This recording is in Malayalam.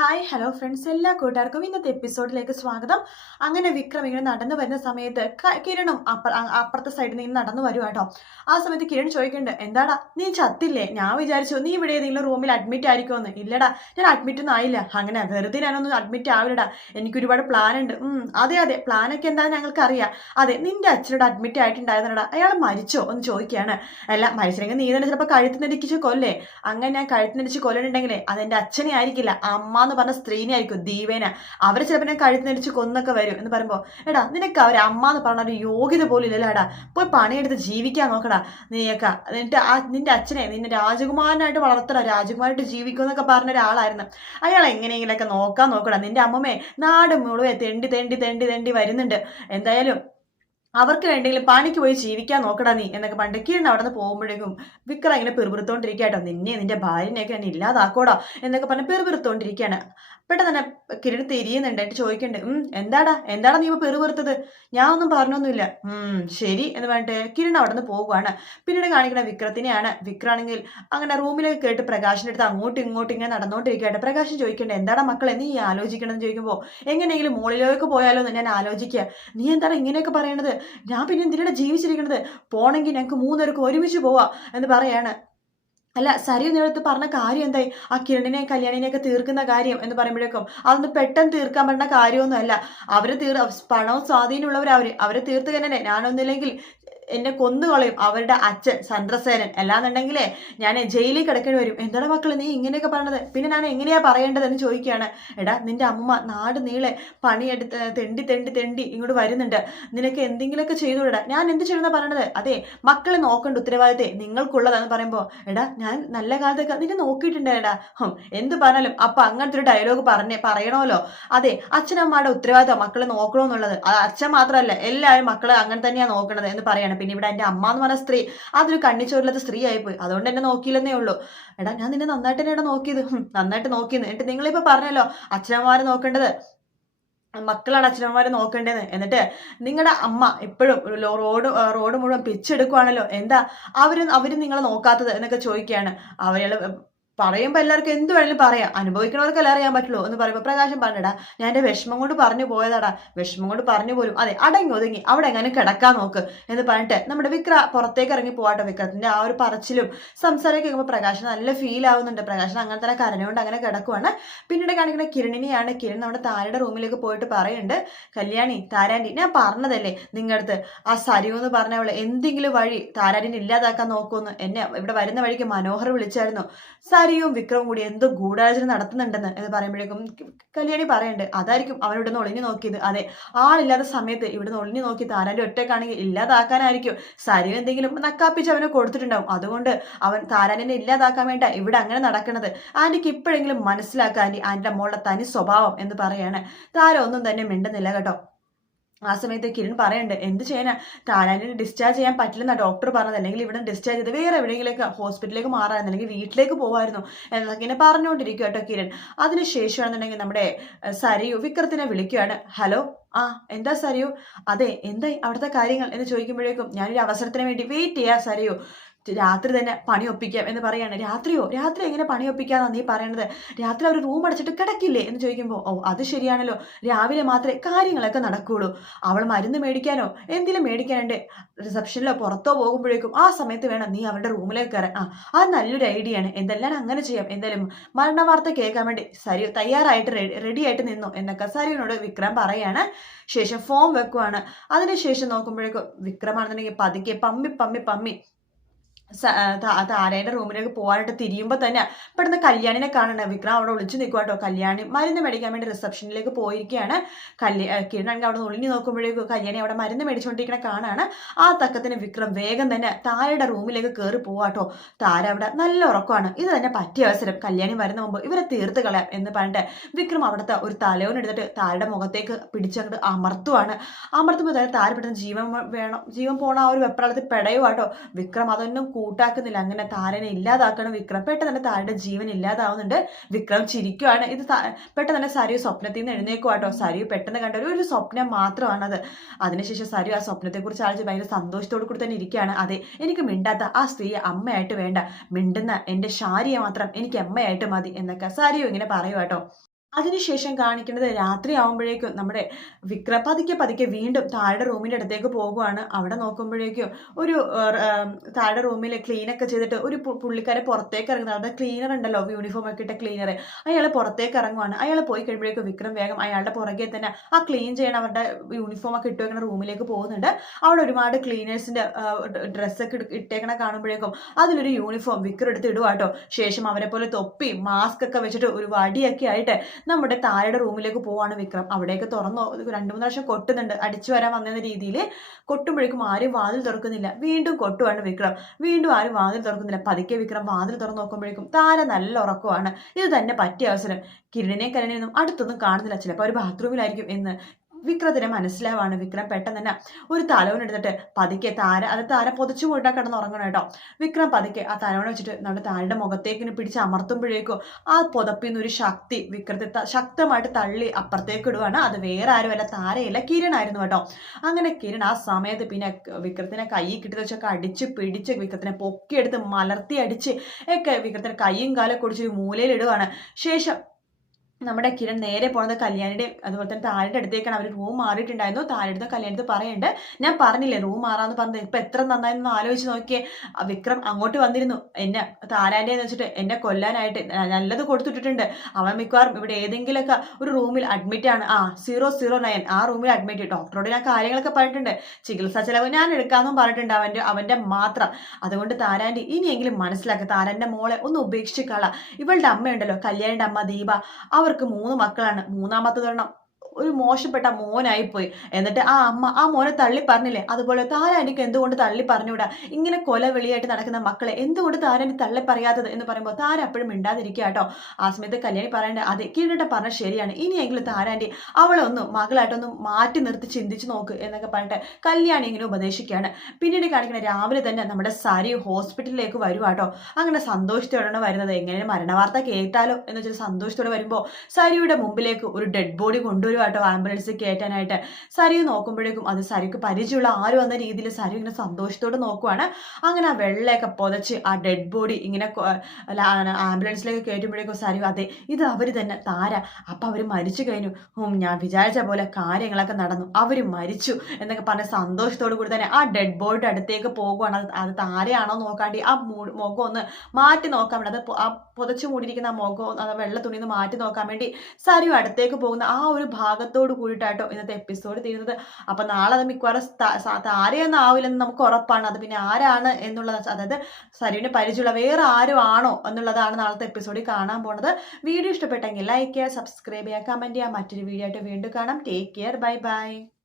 ഹായ് ഹലോ ഫ്രണ്ട്സ് എല്ലാ കൂട്ടുകാർക്കും ഇന്നത്തെ എപ്പിസോഡിലേക്ക് സ്വാഗതം. അങ്ങനെ വിക്രം ഇങ്ങനെ നടന്നു വരുന്ന സമയത്ത് കിരണം അപ്പ അപ്പുറത്തെ സൈഡിൽ നിന്ന് നടന്നു വരുവാ കേട്ടോ ആ സമയത്ത് കിരൺ ചോദിക്കുന്നുണ്ട് എന്താടാ നീ ചത്തില്ലേ? ഞാൻ വിചാരിച്ചു നീ ഇവിടെ ഏതെങ്കിലും റൂമിൽ അഡ്മിറ്റ് ആയിരിക്കുമെന്ന്. ഇല്ലടാ ഞാൻ അഡ്മിറ്റ് ഒന്നും ആയില്ല. അങ്ങനെ വെറുതെ ഞാനൊന്നും അഡ്മിറ്റ് ആവില്ലടാ. എനിക്ക് ഒരുപാട് പ്ലാൻ ഉണ്ട്. അതെ അതെ. പ്ലാനൊക്കെ എന്താണെന്ന് ഞങ്ങൾക്ക് അറിയാം അതെ നിന്റെ അച്ഛനോട് അഡ്മിറ്റ് ആയിട്ടുണ്ടായിരുന്നടാ. അയാൾ മരിച്ചോ എന്ന് ചോദിക്കുകയാണ്. അല്ല മരിച്ചില്ലെങ്കിൽ നീ തന്നെ ചിലപ്പോൾ കഴുത്തിനടിച്ച് കൊല്ലേ? അങ്ങനെ ഞാൻ കഴുത്തിനടിച്ച് കൊല്ലണുണ്ടെങ്കിലേ അതെന്റെ അച്ഛനെ ആയിരിക്കില്ല. അമ്മ എന്ന് പറഞ്ഞ സ്ത്രീനെ ആയിരിക്കും ദീവേന. അവർ ചിലപ്പോൾ ഞാൻ കഴുത്തിനടിച്ച് കൊന്നൊക്കെ വരും എന്ന് പറയുമ്പോൾ എടാ നിനക്ക് അവർ അമ്മ എന്ന് പറഞ്ഞ ഒരു യോഗ്യത പോലും ഇല്ലല്ലോ എടാ. പോയി പണിയെടുത്ത് ജീവിക്കാൻ നോക്കടാ നീയൊക്കെ. എന്നിട്ട് ആ നിന്റെ അച്ഛനെ നിന്നെ രാജകുമാരനായിട്ട് വളർത്തണം രാജകുമാരായിട്ട് ജീവിക്കും എന്നൊക്കെ പറഞ്ഞ ഒരാളായിരുന്നു. അയാൾ എങ്ങനെയെങ്കിലൊക്കെ നോക്കാൻ നോക്കടാ. നിന്റെ അമ്മമ്മേ നാട് മുഴുവൻ തെണ്ടി തെണ്ടി തെണ്ടി തെണ്ടി വരുന്നുണ്ട്. എന്തായാലും അവർക്ക് വേണ്ടെങ്കിലും പണിക്ക് പോയി ജീവിക്കാൻ നോക്കടാ നീ. എന്നൊക്കെ പണ്ട് കിരൺ അവിടെ നിന്ന് പോകുമ്പോഴേക്കും വിക്രം ഇങ്ങനെ പെറുപിറുത്തോണ്ടിരിക്കട്ടോ നിന്നെ നിന്റെ ഭാര്യനെയൊക്കെ ഞാൻ ഇല്ലാതാക്കോടാ എന്നൊക്കെ പറഞ്ഞ് പെറുപിറുത്തോണ്ടിരിക്കുകയാണ്. പെട്ടെന്ന് തന്നെ കിരൺ തിരിയുന്നുണ്ട്. എന്നിട്ട് ചോദിക്കണ്ട് ഉം എന്താടാ? എന്താടാ നീ ഇപ്പൊ പെറുപിറുത്തത് ഞാൻ ഒന്നും പറഞ്ഞൊന്നുമില്ല. ഉം ശരി എന്ന് പറഞ്ഞിട്ട് കിരൺ അവിടെ നിന്ന് പോവുകയാണ്. പിന്നീട് കാണിക്കുന്ന വിക്രത്തിനെയാണ്. വിക്രാണെങ്കിൽ അങ്ങനെ റൂമിലേക്ക് കേട്ട് പ്രകാശിന്റെ അടുത്ത് അങ്ങോട്ടും ഇങ്ങോട്ടും ഇങ്ങനെ നടന്നുകൊണ്ടിരിക്കുകയാണ്. പ്രകാശ് ചോദിക്കണ്ടേ എന്താടാ മക്കളെ നീ ആലോചിക്കണമെന്ന് ചോദിക്കുമ്പോൾ എങ്ങനെയെങ്കിലും മുകളിലേക്ക് പോയാലോ എന്ന് ഞാൻ ആലോചിക്കുക നീ എന്താണ് ഇങ്ങനെയൊക്കെ പറയണത്? ഞാൻ പിന്നെ എന്തിനാണ് ജീവിച്ചിരിക്കണത്? പോണെങ്കിൽ ഞങ്ങൾക്ക് മൂന്നുപേർക്ക് ഒരുമിച്ച് പോവാ എന്ന് പറയാണ്. അല്ല സരി നേരത്തെ പറഞ്ഞ കാര്യം എന്തായി? ആ കിരണിനെ കല്യാണിനെയൊക്കെ തീർക്കുന്ന കാര്യം എന്ന് പറയുമ്പോഴേക്കും അതൊന്ന് പെട്ടെന്ന് തീർക്കാൻ പറ്റുന്ന കാര്യമൊന്നുമല്ല. അവർ തീർ പണവും സ്വാധീനമുള്ളവർ അവർ. അവരെ തീർത്ത് തന്നെ ഞാനൊന്നില്ലെങ്കിൽ എന്നെ കൊന്നുകളയും അവരുടെ അച്ഛൻ ചന്ദ്രസേനൻ. അല്ലാന്നുണ്ടെങ്കിലേ ഞാൻ ജയിലിൽ കിടക്കേണ്ടി വരും. എന്താണ് മക്കൾ നീ ഇങ്ങനെയൊക്കെ പറഞ്ഞത് പിന്നെ ഞാൻ എങ്ങനെയാ പറയേണ്ടത് എന്ന് ചോദിക്കുകയാണ്. എടാ നിന്റെ അമ്മ നാട് നീളെ പണിയെടുത്ത് തെണ്ടി തെണ്ടി തെണ്ടി ഇങ്ങോട്ട് വരുന്നുണ്ട്. നിനക്ക് എന്തെങ്കിലുമൊക്കെ ചെയ്തുവിടാ ഞാൻ എന്ത് ചെയ്യണമെന്നാ പറയണത്? അതെ മക്കളെ നോക്കേണ്ട ഉത്തരവാദിത്തെ. നിങ്ങൾക്കുള്ളതാന്ന് പറയുമ്പോൾ എടാ ഞാൻ നല്ല കാലത്തൊക്കെ നിന്നെ നോക്കിയിട്ടുണ്ട് എടാ ഹും, എന്ത് പറഞ്ഞാലും അപ്പൊ അങ്ങനത്തെ ഒരു ഡയലോഗ് പറഞ്ഞേ പറയണമല്ലോ. അതെ അച്ഛനമ്മയുടെ ഉത്തരവാദിത്തം മക്കളെ നോക്കണമെന്നുള്ളത് അത് അച്ഛൻ മാത്രമല്ല എല്ലാവരും മക്കളെ അങ്ങനെ തന്നെയാണ് നോക്കണത് എന്ന് പറയാണ്. പിന്നെ ഇവിടെ എന്റെ അമ്മ എന്ന് പറഞ്ഞ സ്ത്രീ. അതൊരു കണ്ണിച്ചോരില്ലാത്ത സ്ത്രീ ആയിപ്പോയി അതുകൊണ്ട് എന്നെ നോക്കിയില്ലെന്നേ ഉള്ളൂ. എടാ ഞാൻ നിന്നെ നന്നായിട്ട് തന്നെയാണ് നോക്കിയത്. നന്നായിട്ട് നോക്കിയെന്ന്. എന്നിട്ട് നിങ്ങളിപ്പോ പറഞ്ഞല്ലോ അച്ഛനമ്മമാരെ നോക്കേണ്ടത്. മക്കളാണ് അച്ഛനമ്മമാരെ നോക്കേണ്ടത് എന്നിട്ട് നിങ്ങളുടെ അമ്മ ഇപ്പോഴും റോഡ് റോഡ് മുഴുവൻ പിച്ചെടുക്കുവാണല്ലോ. എന്താ? അവർ അവർ നിങ്ങളെ നോക്കാത്തത് എന്നൊക്കെ ചോദിക്കുകയാണ്. അവരെ പറയുമ്പോൾ എല്ലാവർക്കും എന്ത് വേണമെങ്കിലും പറയാം. അനുഭവിക്കണവർക്കല്ല അറിയാൻ പറ്റുള്ളൂ എന്ന് പറയുമ്പോൾ പ്രകാശം പറഞ്ഞടാ ഞാൻ എന്റെ വിഷമം കൊണ്ട് പറഞ്ഞു പോയതാടാ. വിഷമം കൊണ്ട് പറഞ്ഞു പോലും അതെ അടങ്ങി ഒതുങ്ങി അവിടെ എങ്ങനെ കിടക്കാൻ നോക്ക് എന്ന് പറഞ്ഞിട്ട് നമ്മുടെ വിക്ര പുറത്തേക്ക് ഇറങ്ങി പോവാട്ടോ വിക്രത്തിന്റെ ആ ഒരു പറച്ചിലും സംസാരം കേൾക്കുമ്പോൾ പ്രകാശം നല്ല ഫീൽ ആവുന്നുണ്ട്. പ്രകാശം അങ്ങനെ തന്നെ കരഞ്ഞുകൊണ്ട് അങ്ങനെ കിടക്കുവാണ്. പിന്നീട് കാണിക്കുന്ന കിരണിനെയാണ് കിരൺ നമ്മുടെ താരയുടെ റൂമിലേക്ക് പോയിട്ട് പറയുന്നുണ്ട് കല്യാണി താരാന്റി ഞാൻ പറഞ്ഞതല്ലേ നിങ്ങളുടെ അടുത്ത് ആ സരിയു എന്ന് പറഞ്ഞവളെ എന്തെങ്കിലും വഴി താരാന്റിനെ ഇല്ലാതാക്കാൻ നോക്കുമെന്ന് എന്നെ ഇവിടെ വരുന്ന വഴിക്ക് മനോഹർ വിളിച്ചായിരുന്നു. സരിയും വിക്രവും കൂടി എന്തോ ഗൂഢാലോചന നടത്തുന്നുണ്ടെന്ന് എന്ന് പറയുമ്പോഴേക്കും കല്യാണി പറയണ്ട് അതായിരിക്കും അവൻ ഇവിടുന്ന് ഒളിഞ്ഞു നോക്കിയത്. അതെ ആളില്ലാത്ത സമയത്ത് ഇവിടുന്ന് ഒളിഞ്ഞു നോക്കി താരാന്റെ ഒറ്റക്കാണെങ്കിൽ ഇല്ലാതാക്കാനായിരിക്കും. സരി എന്തെങ്കിലും നക്കാപ്പിച്ച് അവനെ കൊടുത്തിട്ടുണ്ടാവും. അതുകൊണ്ട് അവൻ താരാനെ ഇല്ലാതാക്കാൻ വേണ്ട ഇവിടെ അങ്ങനെ നടക്കുന്നത് ആന്റിക്ക് ഇപ്പോഴെങ്കിലും മനസ്സിലാക്കാൻ ആന്റി ആന്റിയുടെ മോളുടെ തനി സ്വഭാവം എന്ന് പറയാണ്. താര ഒന്നും തന്നെ മിണ്ടുന്നില്ല കേട്ടോ. ആ സമയത്ത് കിരൺ പറയണ്ട് എന്ത് ചെയ്യാനാ? താരാനിനെ ഡിസ്ചാർജ് ചെയ്യാൻ പറ്റില്ലെന്ന ഡോക്ടർ പറഞ്ഞത്. അല്ലെങ്കിൽ ഇവിടെ ഡിസ്ചാർജ് ചെയ്ത് വേറെ എവിടെയെങ്കിലേക്ക് ഹോസ്പിറ്റലിലേക്ക് മാറായിരുന്നു അല്ലെങ്കിൽ വീട്ടിലേക്ക് പോകുമായിരുന്നു എന്നൊക്കെ ഇങ്ങനെ പറഞ്ഞുകൊണ്ടിരിക്കും കേട്ടോ കിരൺ. അതിനുശേഷമാണെന്നുണ്ടെങ്കിൽ നമ്മുടെ സരയു വിക്രത്തിനെ വിളിക്കുകയാണ് ഹലോ ആ എന്താ സരയു? അതെ എന്തായി? അവിടുത്തെ കാര്യങ്ങൾ? എന്ന് ചോദിക്കുമ്പോഴേക്കും ഞാനൊരു അവസരത്തിന് വേണ്ടി വെയിറ്റ് ചെയ്യാ സരയു. രാത്രി തന്നെ പണി ഒപ്പിക്കാം എന്ന് പറയാണ്. രാത്രിയോ? രാത്രി എങ്ങനെ പണി ഒപ്പിക്കാന്നാ നീ പറയണത്? രാത്രി അവർ റൂം അടച്ചിട്ട് കിടക്കില്ലേ എന്ന് ചോദിക്കുമ്പോൾ ഓ അത് ശരിയാണല്ലോ. രാവിലെ മാത്രമേ കാര്യങ്ങളൊക്കെ നടക്കുകയുള്ളൂ അവൾ മരുന്ന് മേടിക്കാനോ? എന്തെങ്കിലും മേടിക്കാനുണ്ട്. റിസപ്ഷനിലോ പുറത്തോ പോകുമ്പോഴേക്കും ആ സമയത്ത് വേണം നീ അവരുടെ റൂമിലേക്ക് കയറാൻ. ആ അത് നല്ലൊരു ഐഡിയ ആണ്. എന്തെല്ലാം അങ്ങനെ ചെയ്യാം? എന്തായാലും മരണ വാർത്ത കേൾക്കാൻ വേണ്ടി സരി തയ്യാറായിട്ട് റെഡി ആയിട്ട് നിന്നു എന്നൊക്കെ സരിയോട് വിക്രം പറയാണ്. ശേഷം ഫോം വെക്കുവാണ്. അതിനുശേഷം നോക്കുമ്പോഴേക്കും വിക്രമാണെന്നുണ്ടെങ്കിൽ പതുക്കെ പമ്മി പമ്മി പമ്മി സ- ആ, താ- താരയുടെ റൂമിലേക്ക് പോകാനായിട്ട് തിരിയുമ്പോൾ തന്നെ പെട്ടെന്ന് കല്യാണിനെ കാണണം വിക്രം അവിടെ ഒളിച്ചു നിൽക്കുക കേട്ടോ. കല്യാണി മരുന്ന് മേടിക്കാൻ വേണ്ടി റിസപ്ഷനിലേക്ക് പോയിരിക്കുകയാണ്. കല്യാ കിരണാണെങ്കിൽ അവിടെ ഒളിഞ്ഞു നോക്കുമ്പോഴേക്കും കല്യാണി അവിടെ മരുന്ന് മേടിച്ചുകൊണ്ടിരിക്കണ കാണാണ്. ആ തക്കത്തിന് വിക്രം വേഗം തന്നെ താരയുടെ റൂമിലേക്ക് കയറി പോവാട്ടോ താര അവിടെ നല്ല ഉറക്കമാണ്. ഇത് തന്നെ പറ്റിയ അവസരം. കല്യാണി വരുന്ന മുമ്പ് ഇവരെ തീർത്ത് കളയാം എന്ന് പറഞ്ഞിട്ട് വിക്രം അവിടുത്തെ ഒരു തലയോൻ എടുത്തിട്ട് താരയുടെ മുഖത്തേക്ക് പിടിച്ചങ്ങോട്ട് അമർത്തുവാണ്. അമർത്തുമ്പോൾ തന്നെ താര പെട്ടെന്ന് ജീവൻ വേണം. ജീവൻ പോണ ആ ഒരു വെപ്രാളത്തിൽ പെടയുവാട്ടോ വിക്രം അതൊന്നും കൂട്ടാക്കുന്നില്ല. അങ്ങനെ താരനെ ഇല്ലാതാക്കണം. വിക്രം പെട്ടെന്ന് തന്നെ താരയുടെ ജീവൻ ഇല്ലാതാവുന്നുണ്ട്. വിക്രം ചിരിക്കുവാണ്. ഇത് പെട്ടെന്ന് തന്നെ സരിയു സ്വപ്നത്തിൽ നിന്ന് എഴുന്നേക്കുവാട്ടോ സരിയു പെട്ടെന്ന് കണ്ട ഒരു- സ്വപ്നം മാത്രമാണ് അത് അതിനുശേഷം സരിയു ആ സ്വപ്നത്തെക്കുറിച്ച് ആലോചിച്ച് ഭയങ്കര സന്തോഷത്തോടു കൂടി തന്നെ ഇരിക്കുകയാണ്. അതെ എനിക്ക് മിണ്ടാത്ത ആ സ്ത്രീയെ അമ്മയായിട്ട് വേണ്ട. മിണ്ടുന്ന എന്റെ ഷാരിയെ മാത്രം എനിക്ക് അമ്മയായിട്ട് മതി എന്നൊക്കെ സരിയു ഇങ്ങനെ പറയുവാട്ടോ അതിനുശേഷം കാണിക്കുന്നത് രാത്രി ആവുമ്പോഴേക്കും നമ്മുടെ വിക്രം പതുക്കെ പതുക്കെ വീണ്ടും താഴെ റൂമിന്റെ അടുത്തേക്ക് പോകുവാണ്. അവിടെ നോക്കുമ്പോഴേക്കും ഒരു താഴെ റൂമിൽ ക്ലീനൊക്കെ ചെയ്തിട്ട് ഒരു പുള്ളിക്കാരെ പുറത്തേക്ക് ഇറങ്ങുന്നത്. അവിടെ ക്ലീനർ ഉണ്ടല്ലോ യൂണിഫോം ഒക്കെ ഇട്ട ക്ലീനർ അയാൾ പുറത്തേക്ക് ഇറങ്ങുവാണ്. അയാൾ പോയി കഴിയുമ്പോഴേക്കും വിക്രം വേഗം അയാളുടെ പുറകെ തന്നെ ആ ക്ലീൻ ചെയ്യണം അവരുടെ യൂണിഫോം ഒക്കെ ഇട്ട് റൂമിലേക്ക് പോകുന്നുണ്ട്. അവിടെ ഒരുപാട് ക്ലീനേഴ്സിന്റെ ഡ്രസ്സൊക്കെ ഇട്ടേക്കണ കാണുമ്പോഴേക്കും അതിലൊരു യൂണിഫോം വിക്രം എടുത്ത് ഇടുവാട്ടോ ശേഷം അവരെ പോലെ തൊപ്പി മാസ്ക് ഒക്കെ വെച്ചിട്ട് ഒരു വടിയൊക്കെ ആയിട്ട് നമ്മുടെ താരയുടെ റൂമിലേക്ക് പോവാണ് വിക്രം. അവിടേക്ക് തുറന്നു രണ്ടു മൂന്ന് പ്രാവശ്യം കൊട്ടുന്നുണ്ട്. അടിച്ചു വരാൻ വന്നെന്ന രീതിയിൽ കൊട്ടുമ്പോഴേക്കും ആരും വാതിൽ തുറക്കുന്നില്ല. വീണ്ടും കൊട്ടുവാണ് വിക്രം. വീണ്ടും ആരും വാതിൽ തുറക്കുന്നില്ല. പതുക്കെ വിക്രം വാതിൽ തുറന്നു നോക്കുമ്പോഴേക്കും താര നല്ല ഉറക്കമാണ് ഇത് തന്നെ പറ്റിയ അവസരം. കിരണിനെയും കരണിനെയൊന്നും അടുത്തൊന്നും കാണുന്നില്ല. ചിലപ്പോൾ ഒരു ബാത്റൂമിലായിരിക്കും എന്ന് വിക്രത്തിന് മനസ്സിലാവാണ് വിക്രം പെട്ടെന്ന് തന്നെ ഒരു തലവൻ എടുത്തിട്ട് പതുക്കെ താര അത് താര പൊതിച്ചു പോയിട്ടാ കിടന്ന് ഉറങ്ങണം കേട്ടോ. വിക്രം പതുക്കെ ആ തലവണ വെച്ചിട്ട് നമ്മുടെ താരയുടെ മുഖത്തേക്കിന് പിടിച്ച് അമർത്തുമ്പോഴേക്കും ആ പുതപ്പിൽ നിന്നൊരു ശക്തി വിക്രത്തെ ശക്തമായിട്ട് തള്ളി അപ്പുറത്തേക്ക് ഇടുവാണ്. അത് വേറെ ആരുമല്ല താരയല്ല കിരണായിരുന്നു കേട്ടോ. അങ്ങനെ കിരൺ ആ സമയത്ത് പിന്നെ വിക്രത്തിനെ കൈ കിട്ടി വെച്ചൊക്കെ അടിച്ച് പിടിച്ച് വിക്രത്തിനെ പൊക്കിയെടുത്ത് മലർത്തി അടിച്ച് ഒക്കെ വിക്രത്തിന് കൈയും കാലം കുടിച്ച് മൂലയിൽ ഇടുവാണ്. ശേഷം നമ്മുടെ കിരൺ നേരെ പോണത് കല്യാണിയുടെ അതുപോലെ തന്നെ താഴെ അടുത്തേക്കാണ്. അവർ റൂം മാറിയിട്ടുണ്ടായിരുന്നു. താഴെ അടുത്ത് കല്യാണത്ത് പറയുന്നുണ്ട് ഞാൻ പറഞ്ഞില്ലേ റൂം മാറാന്ന് പറഞ്ഞത് ഇപ്പൊ എത്ര നന്നായിരുന്നു ആലോചിച്ച് നോക്കിയേ. വിക്രം അങ്ങോട്ട് വന്നിരുന്നു. എന്നെ താരാന്റെ എന്ന് വെച്ചിട്ട് എന്നെ കൊല്ലാനായിട്ട് നല്ലത് കൊടുത്തിട്ടിട്ടുണ്ട്. അവൻ മിക്കവാറും ഇവിടെ ഏതെങ്കിലുമൊക്കെ ഒരു റൂമിൽ അഡ്മിറ്റ് ആണ്. ആ സീറോ സീറോ നയൻ ആ റൂമിൽ അഡ്മിറ്റ് ഡോക്ടറോട് ഞാൻ കാര്യങ്ങളൊക്കെ പറഞ്ഞിട്ടുണ്ട്. ചികിത്സാ ചെലവ് ഞാൻ എടുക്കാമെന്നും പറഞ്ഞിട്ടുണ്ട് അവന്റെ അവന്റെ മാത്രം. അതുകൊണ്ട് താരാന്റെ ഇനിയെങ്കിലും മനസ്സിലാക്കുക താരാന്റെ മോളെ ഒന്ന് ഉപേക്ഷിച്ച് ഇവളുടെ അമ്മയുണ്ടല്ലോ കല്യാണിന്റെ അമ്മ ദീപ. അവർ അവർക്ക് മൂന്ന് മക്കളാണ്. മൂന്നാമത്തതൊരെണ്ണം ഒരു മോശപ്പെട്ട മോനായി പോയി എന്നിട്ട് ആ അമ്മ ആ മോനെ തള്ളി പറഞ്ഞില്ലേ? അതുപോലെ താരാനിക്ക് എന്തുകൊണ്ട് തള്ളി പറഞ്ഞുകൂടാ ഇങ്ങനെ കൊല വെളിയായിട്ട് നടക്കുന്ന മക്കളെ എന്തുകൊണ്ട് താരാനി തള്ളി പറയാത്തത് എന്ന് പറയുമ്പോൾ താര അപ്പോഴും മിണ്ടാതിരിക്കുക കേട്ടോ. ആ സമയത്ത് കല്യാണി പറയേണ്ട അതെ കീഴട്ട പറഞ്ഞ ശരിയാണ്. ഇനിയെങ്കിലും താരാന്റെ അവളെ ഒന്ന് മകളായിട്ടൊന്ന് മാറ്റി നിർത്തി ചിന്തിച്ച് നോക്ക് എന്നൊക്കെ പറഞ്ഞിട്ട് കല്യാണി ഇങ്ങനെ ഉപദേശിക്കുകയാണ്. പിന്നീട് കാണിക്കുന്ന രാവിലെ തന്നെ നമ്മുടെ സാരി ഹോസ്പിറ്റലിലേക്ക് വരുവാട്ടോ അങ്ങനെ സന്തോഷത്തോടെയാണ് വരുന്നത്. എങ്ങനെ മരണവാർത്ത കേട്ടാലോ എന്ന് വെച്ചാൽ സന്തോഷത്തോടെ വരുമ്പോൾ സാരിയുടെ മുമ്പിലേക്ക് ഒരു ഡെഡ് ബോഡി കൊണ്ടുവരുവാ കേട്ടോ ആംബുലൻസ് കയറ്റാനായിട്ട് സരിയു നോക്കുമ്പോഴേക്കും അത് സരിക്ക് പരിചയമുള്ള ആര് വന്ന രീതിയിൽ സരി ഇങ്ങനെ സന്തോഷത്തോടെ നോക്കുവാണ്. അങ്ങനെ ആ വെള്ളയൊക്കെ പുതച്ച് ആ ഡെഡ് ബോഡി ഇങ്ങനെ ആംബുലൻസിലേക്ക് കയറ്റുമ്പോഴേക്കും സരി അതെ ഇത് അവർ തന്നെ താര. അപ്പം അവർ മരിച്ചു കഴിഞ്ഞു. ഞാൻ വിചാരിച്ച പോലെ കാര്യങ്ങളൊക്കെ നടന്നു. അവർ മരിച്ചു എന്നൊക്കെ പറഞ്ഞ സന്തോഷത്തോടു കൂടി തന്നെ ആ ഡെഡ് ബോഡിയുടെ അടുത്തേക്ക് പോകുവാണ്. അത് അത് താരയാണോ നോക്കാണ്ടി ആ മുഖം ഒന്ന് മാറ്റി നോക്കാൻ വേണ്ടി അത് ആ പുതച്ചു മൂടിയിരിക്കുന്ന ആ മുഖം വെള്ള തുണി ഒന്ന് മാറ്റി നോക്കാൻ വേണ്ടി സരു അടുത്തേക്ക് പോകുന്ന ആ ഒരു ഭാഗം ഭാഗത്തോട് കൂടിയിട്ടാട്ടോ ഇന്നത്തെ എപ്പിസോഡ് തീരുന്നത്. അപ്പൊ നാളെ അത് മിക്കവാറും താരയൊന്നും ആവില്ലെന്ന് നമുക്ക് ഉറപ്പാണ്. അത് പിന്നെ ആരാണ് എന്നുള്ളത് അതായത് സരുവിന് പരിചയമുള്ള വേറെ ആരും ആണോ എന്നുള്ളതാണ് നാളത്തെ എപ്പിസോഡിൽ കാണാൻ പോണത്. വീഡിയോ ഇഷ്ടപ്പെട്ടെങ്കിൽ ലൈക്ക് ചെയ്യുക സബ്സ്ക്രൈബ് ചെയ്യുക കമന്റ് ചെയ്യുക. മറ്റൊരു വീഡിയോ ആയിട്ട് വീണ്ടും കാണാം. Take care bye bye